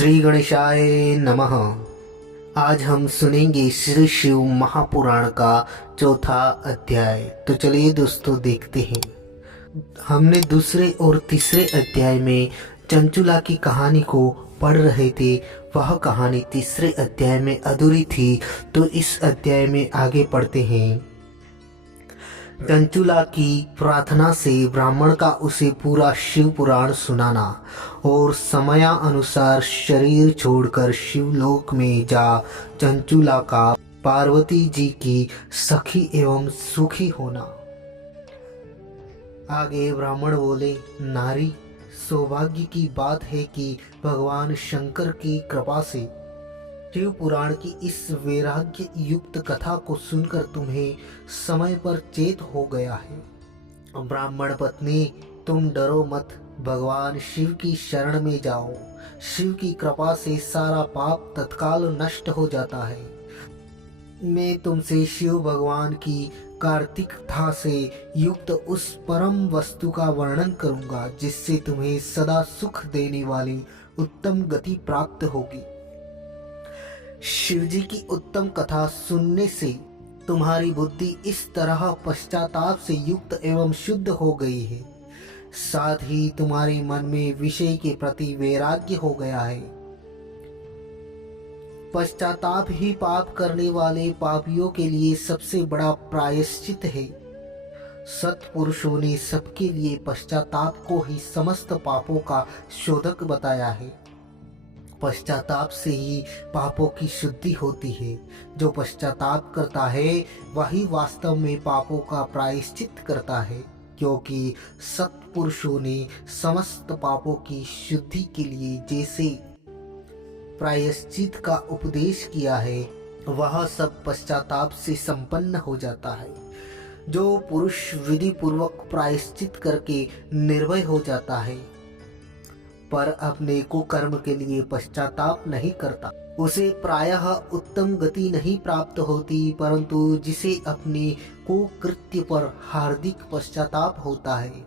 श्री गणेशाय नमः। आज हम सुनेंगे श्री शिव महापुराण का चौथा अध्याय। तो चलिए दोस्तों देखते हैं। हमने दूसरे और तीसरे अध्याय में चंचुला की कहानी को पढ़ रहे थे। वह कहानी तीसरे अध्याय में अधूरी थी, तो इस अध्याय में आगे पढ़ते हैं। चंचुला की प्रार्थना से ब्राह्मण का उसे पूरा शिव पुराण सुनाना और समयानुसार शरीर छोड़कर शिवलोक में जा चंचुला का पार्वती जी की सखी एवं सुखी होना। आगे ब्राह्मण बोले, नारी सौभाग्य की बात है कि भगवान शंकर की कृपा से शिव पुराण की इस वैराग्य युक्त कथा को सुनकर तुम्हें समय पर चेत हो गया है। ब्राह्मण पत्नी, तुम डरो मत, भगवान शिव की शरण में जाओ। शिव की कृपा से सारा पाप तत्काल नष्ट हो जाता है। मैं तुमसे शिव भगवान की कार्तिकता से युक्त उस परम वस्तु का वर्णन करूंगा, जिससे तुम्हें सदा सुख देने वाली उत्तम गति प्राप्त होगी। शिवजी की उत्तम कथा सुनने से तुम्हारी बुद्धि इस तरह पश्चाताप से युक्त एवं शुद्ध हो गई है, साथ ही तुम्हारे मन में विषय के प्रति वैराग्य हो गया है। पश्चाताप ही पाप करने वाले पापियों के लिए सबसे बड़ा प्रायश्चित है। सत्पुरुषों ने सबके लिए पश्चाताप को ही समस्त पापों का शोधक बताया है। पश्चाताप से ही पापों की शुद्धि होती है। जो पश्चाताप करता है वही वास्तव में पापों का प्रायश्चित करता है, क्योंकि सत्पुरुषों ने समस्त पापों की शुद्धि के लिए जैसे प्रायश्चित का उपदेश किया है, वह सब पश्चाताप से संपन्न हो जाता है। जो पुरुष विधि पूर्वक प्रायश्चित करके निर्भय हो जाता है पर अपने कुकर्म के लिए पश्चाताप नहीं करता, उसे प्रायः उत्तम गति नहीं प्राप्त होती, परंतु जिसे अपने कुकृत्य पर हार्दिक पश्चाताप होता है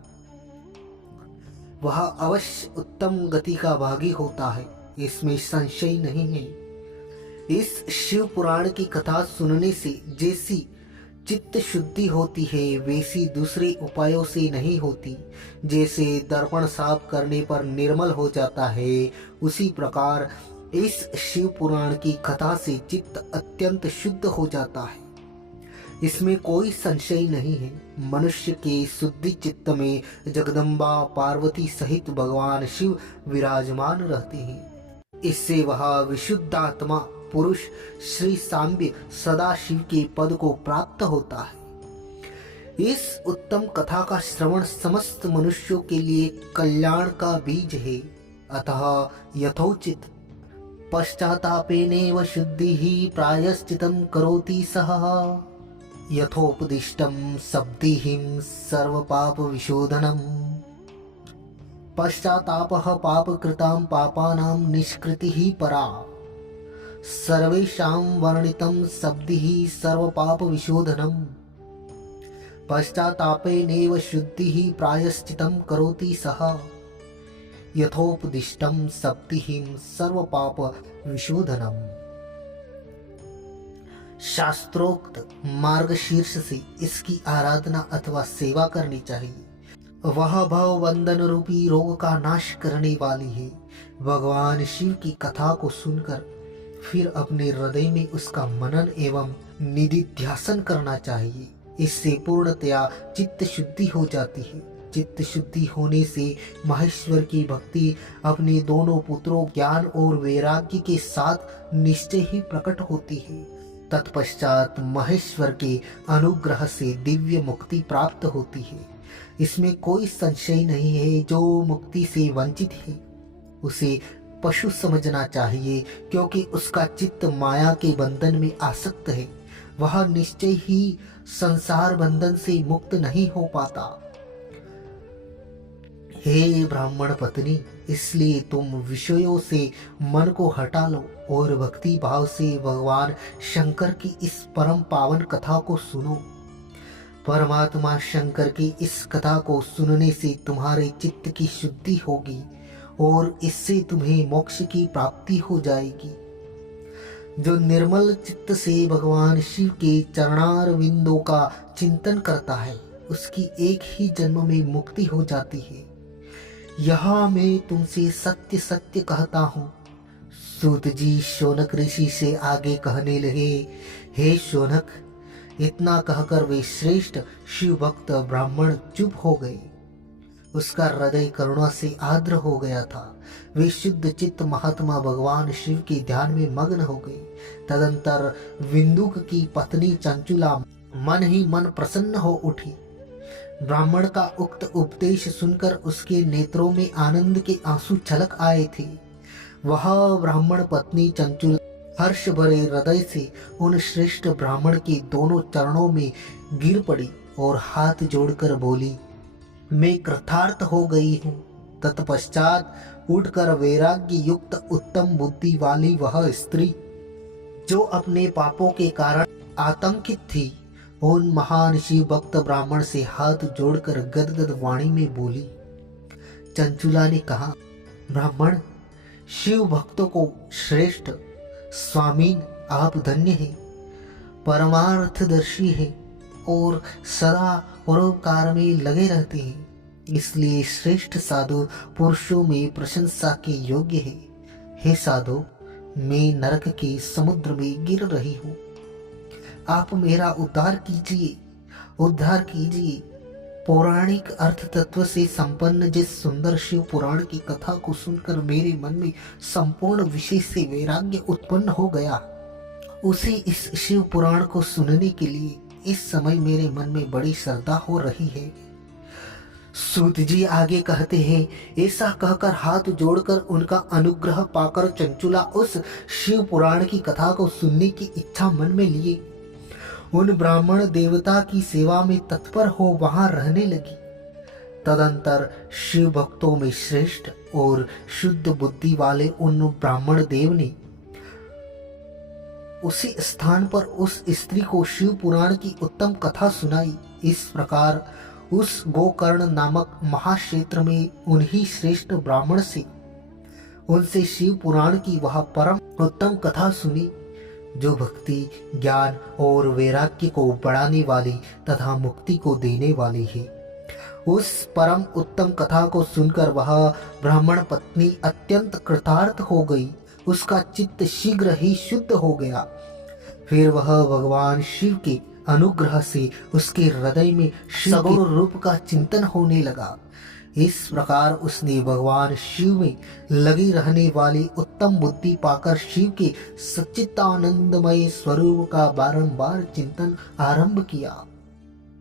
वह अवश्य उत्तम गति का भागी होता है, इसमें संशय नहीं है। इस शिव पुराण की कथा सुनने से जैसी चित्त शुद्धि होती है, वैसी दूसरे उपायों से नहीं होती। जैसे दर्पण साफ करने पर निर्मल हो जाता है, उसी प्रकार इस शिव पुराण की कथा से चित्त अत्यंत शुद्ध हो जाता है। इसमें कोई संशय नहीं है। मनुष्य के शुद्धि चित्त में जगदम्बा पार्वती सहित भगवान शिव विराजमान रहते हैं। इससे वह विशुद्धात्मा पुरुष श्री सांब्य सदाशिव के पद को प्राप्त होता है। इस उत्तम कथा का श्रवण समस्त मनुष्यों के लिए कल्याण का बीज है। अतः यथोचित पश्चातापेनेव शुद्धि ही प्रायश्चितं करोति सः। यथोपदिष्टं शब्दिहिं सर्वपाप विशोधनम्। पश्चातापः पापकृतां पापानां निष्कृतिः परा। सर्वेषां वर्णितं शब्दिः सर्वपाप विशोधनम्। पश्चातापेनेव शुद्धिः प्रायश्चितं करोति सः। यथोपदिष्टं शब्दिः सर्वपाप विशोधनम्। शास्त्रोक्त मार्गशीर्ष से इसकी आराधना अथवा सेवा करनी चाहिए। वह भव बंधन रूपी रोग का नाश करने वाली है। भगवान शिव की कथा को सुनकर फिर अपने हृदय में उसका मनन एवं निधिध्यासन करना चाहिए। इससे पूर्णतया चित्त शुद्धि हो जाती है। चित्त शुद्धि होने से महेश्वर की भक्ति अपने दोनों पुत्रों ज्ञान और वैराग्य के साथ निश्चय ही प्रकट होती है। तत्पश्चात महेश्वर के अनुग्रह से दिव्य मुक्ति प्राप्त होती है। इसमें कोई संशय नहीं है। जो मुक्ति से वंचित है उसे पशु समझना चाहिए, क्योंकि उसका चित्त माया के बंधन में आसक्त है। वह निश्चय ही संसार बंधन से मुक्त नहीं हो पाता। हे ब्राह्मण पत्नी, इसलिए तुम विषयों से मन को हटा लो और भक्ति भाव से भगवान शंकर की इस परम पावन कथा को सुनो। परमात्मा शंकर की इस कथा को सुनने से तुम्हारे चित्त की शुद्धि होगी और इससे तुम्हें मोक्ष की प्राप्ति हो जाएगी। जो निर्मल चित्त से भगवान शिव के चरणार बिंदों का चिंतन करता है उसकी एक ही जन्म में मुक्ति हो जाती है। यहाँ मैं तुमसे सत्य सत्य कहता हूँ। सूत जी शौनक ऋषि से आगे कहने लगे, हे शौनक, इतना कहकर वे श्रेष्ठ शिव भक्त ब्राह्मण चुप हो गए। उसका हृदय करुणा से आर्द्र हो गया था। वे शुद्ध चित्त महात्मा भगवान शिव के ध्यान में मग्न हो गए। तदंतर विंदुक की पत्नी चंचुला मन ही मन प्रसन्न हो उठी। ब्राह्मण का उक्त उपदेश सुनकर उसके नेत्रों में आनंद के आंसू छलक आए थे। वह ब्राह्मण पत्नी चंचुला हर्ष भरे हृदय से उन श्रेष्ठ ब्राह्मण के दोनों चरणों में गिर पड़ी और हाथ जोड़कर बोली, मैं कृतार्थ हो गई हूँ। तत्पश्चात उठकर वैराग्य युक्त उत्तम बुद्धि वाली वह स्त्री जो अपने पापों के कारण आतंकित थी, उन महान शिव भक्त ब्राह्मण से हाथ जोड़कर गदगद वाणी में बोली। चंचुला ने कहा, ब्राह्मण, शिव भक्तों को श्रेष्ठ स्वामीन, आप धन्य हैं, परमार्थदर्शी हैं और सदा परोपकार में लगे रहते हैं, इसलिए श्रेष्ठ साधु पुरुषों में प्रशंसा के योग्य है। हे साधु, मैं नरक के समुद्र में गिर रही हूँ, आप मेरा उद्धार कीजिए, उद्धार कीजिए। पौराणिक अर्थ तत्व से संपन्न जिस सुंदर शिव पुराण की कथा को सुनकर मेरे मन में संपूर्ण विषय से वैराग्य उत्पन्न हो गया। उसी इस शिव पुराण को सुनने के लिए इस समय मेरे मन में बड़ी श्रद्धा हो रही है। सूत जी आगे कहते हैं, ऐसा कहकर हाथ जोड़कर उनका अनुग्रह पाकर चंचुला उस शिव पुराण की कथा को सुनने की इच्छा मन में लिए उन ब्राह्मण देवता की सेवा में तत्पर हो वहां रहने लगी। तदंतर शिव भक्तों में श्रेष्ठ और शुद्ध बुद्धि वाले उन ब्राह्मण देव ने उसी स्थान पर उस स्त्री को शिव पुराण की उत्तम कथा सुनाई। इस प्रकार उस गोकर्ण नामक महाक्षेत्र में उन्हीं श्रेष्ठ ब्राह्मण से उनसे शिव पुराण की वह परम उत्तम कथा सुनी जो भक्ति, ज्ञान और वैराग्य को बढ़ाने वाली तथा मुक्ति को देने वाली है। उस परम उत्तम कथा को सुनकर वह ब्राह्मण पत्नी अत्यंत कृतार्थ हो गई। उसका चित्त शीघ्र ही शुद्ध हो गया। फिर वह भगवान शिव के अनुग्रह से उसके हृदय में सगुण रूप का चिंतन होने लगा। इस प्रकार उसने भगवान शिव में लगी रहने वाली उत्तम बुद्धि पाकर शिव के सच्चिदानंदमय स्वरूप का बारंबार चिंतन आरंभ किया।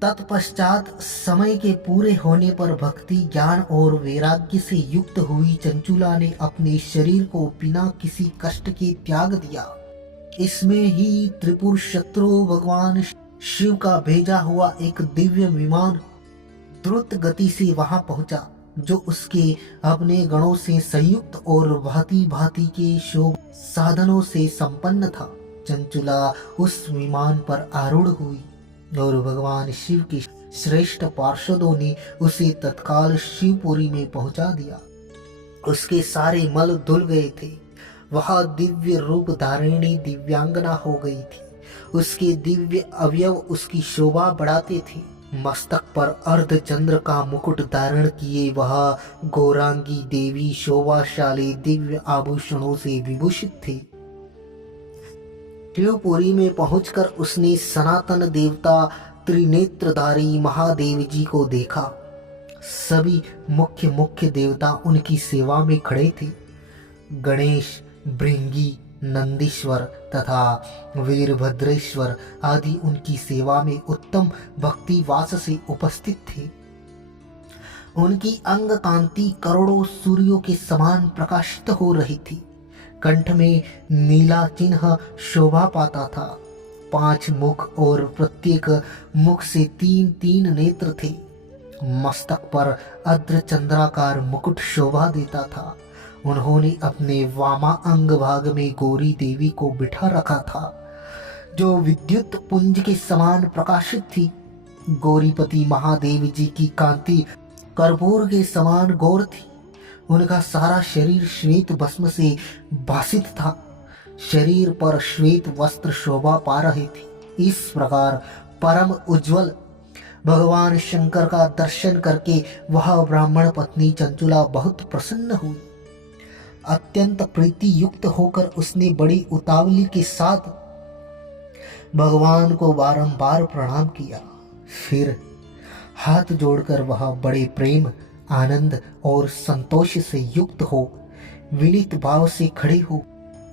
तत्पश्चात समय के पूरे होने पर भक्ति, ज्ञान और वैराग्य से युक्त हुई चंचुला ने अपने शरीर को बिना किसी कष्ट के त्याग दिया। इसमें ही त्रिपुर शत्रु भगवान शिव का भेजा हुआ एक दिव्य विमान द्रुत गति से वहां पहुंचा, जो उसके अपने गणों से संयुक्त और भांति भांति के शोभ साधनों से संपन्न था। चंचुला उस विमान पर आरूढ़ हुई और भगवान शिव के श्रेष्ठ पार्षदों ने उसे तत्काल शिवपुरी में पहुंचा दिया। उसके सारे मल धुल गए थे। वह दिव्य रूप धारिणी दिव्यांगना हो गई थी। उसके दिव्य अवयव उसकी शोभा बढ़ाते थे। मस्तक पर अर्धचंद्र का मुकुट धारण किए वह गौरांगी देवी शोभाशाली दिव्य आभूषणों से विभूषित थी। शिवपुरी में पहुंचकर उसने सनातन देवता त्रिनेत्रधारी महादेव जी को देखा। सभी मुख्य देवता उनकी सेवा में खड़े थे। गणेश, भृंगी, नंदीश्वर तथा वीरभद्रेश्वर आदि उनकी सेवा में उत्तम भक्ति वास से उपस्थित थे। उनकी अंग कांति करोड़ों सूर्यों के समान प्रकाशित हो रही थी। कंठ में नीला चिन्ह शोभा पाता था। 5 मुख और प्रत्येक मुख से 3 नेत्र थे। मस्तक पर अर्धचंद्राकार मुकुट शोभा देता था। उन्होंने अपने वामा अंग भाग में गौरी देवी को बिठा रखा था, जो विद्युत पुंज के समान प्रकाशित थी। गौरीपति महादेव जी की कांति कर्पूर के समान गौर थी। उनका सारा शरीर श्वेत भस्म से भासित था। शरीर पर श्वेत वस्त्र शोभा पा रहे थे। इस प्रकार परम उज्जवल भगवान शंकर का दर्शन करके वह ब्राह्मण पत्नी चंचुला बहुत प्रसन्न हुई। अत्यंत प्रीति युक्त होकर उसने बड़ी उतावली के साथ भगवान को बारंबार प्रणाम किया। फिर हाथ जोड़कर वह बड़े प्रेम, आनंद और संतोष से युक्त हो विनीत भाव से खड़े हो।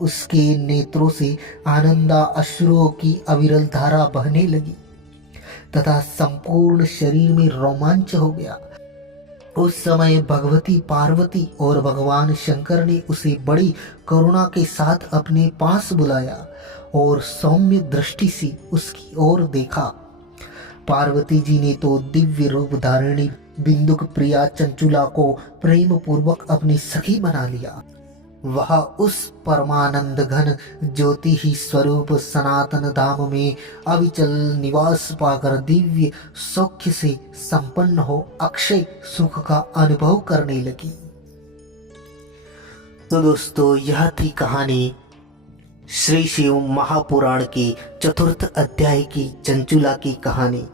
उसके नेत्रों से आनंदा अश्रुओं की अविरल धारा बहने लगी तथा संपूर्ण शरीर में रोमांच हो गया। उस समय भगवती पार्वती और भगवान शंकर ने उसे बड़ी करुणा के साथ अपने पास बुलाया और सौम्य दृष्टि से उसकी ओर देखा। पार्वती जी ने तो दिव्य रूप धारिणी बिंदुक प्रिया चंचुला को प्रेम पूर्वक अपनी सखी बना लिया। वह उस परमानंद घन ज्योति ही स्वरूप सनातन धाम में अविचल निवास पाकर दिव्य सौख्य से संपन्न हो अक्षय सुख का अनुभव करने लगी। तो दोस्तों, यह थी कहानी श्री शिव महापुराण के चतुर्थ अध्याय की चंचुला की कहानी।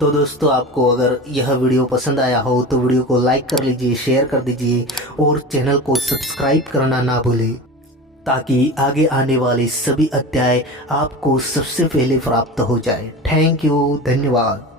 तो दोस्तों, आपको अगर यह वीडियो पसंद आया हो तो वीडियो को लाइक कर लीजिए, शेयर कर दीजिए और चैनल को सब्सक्राइब करना ना भूलें, ताकि आगे आने वाले सभी अध्याय आपको सबसे पहले प्राप्त हो जाए। थैंक यू, धन्यवाद।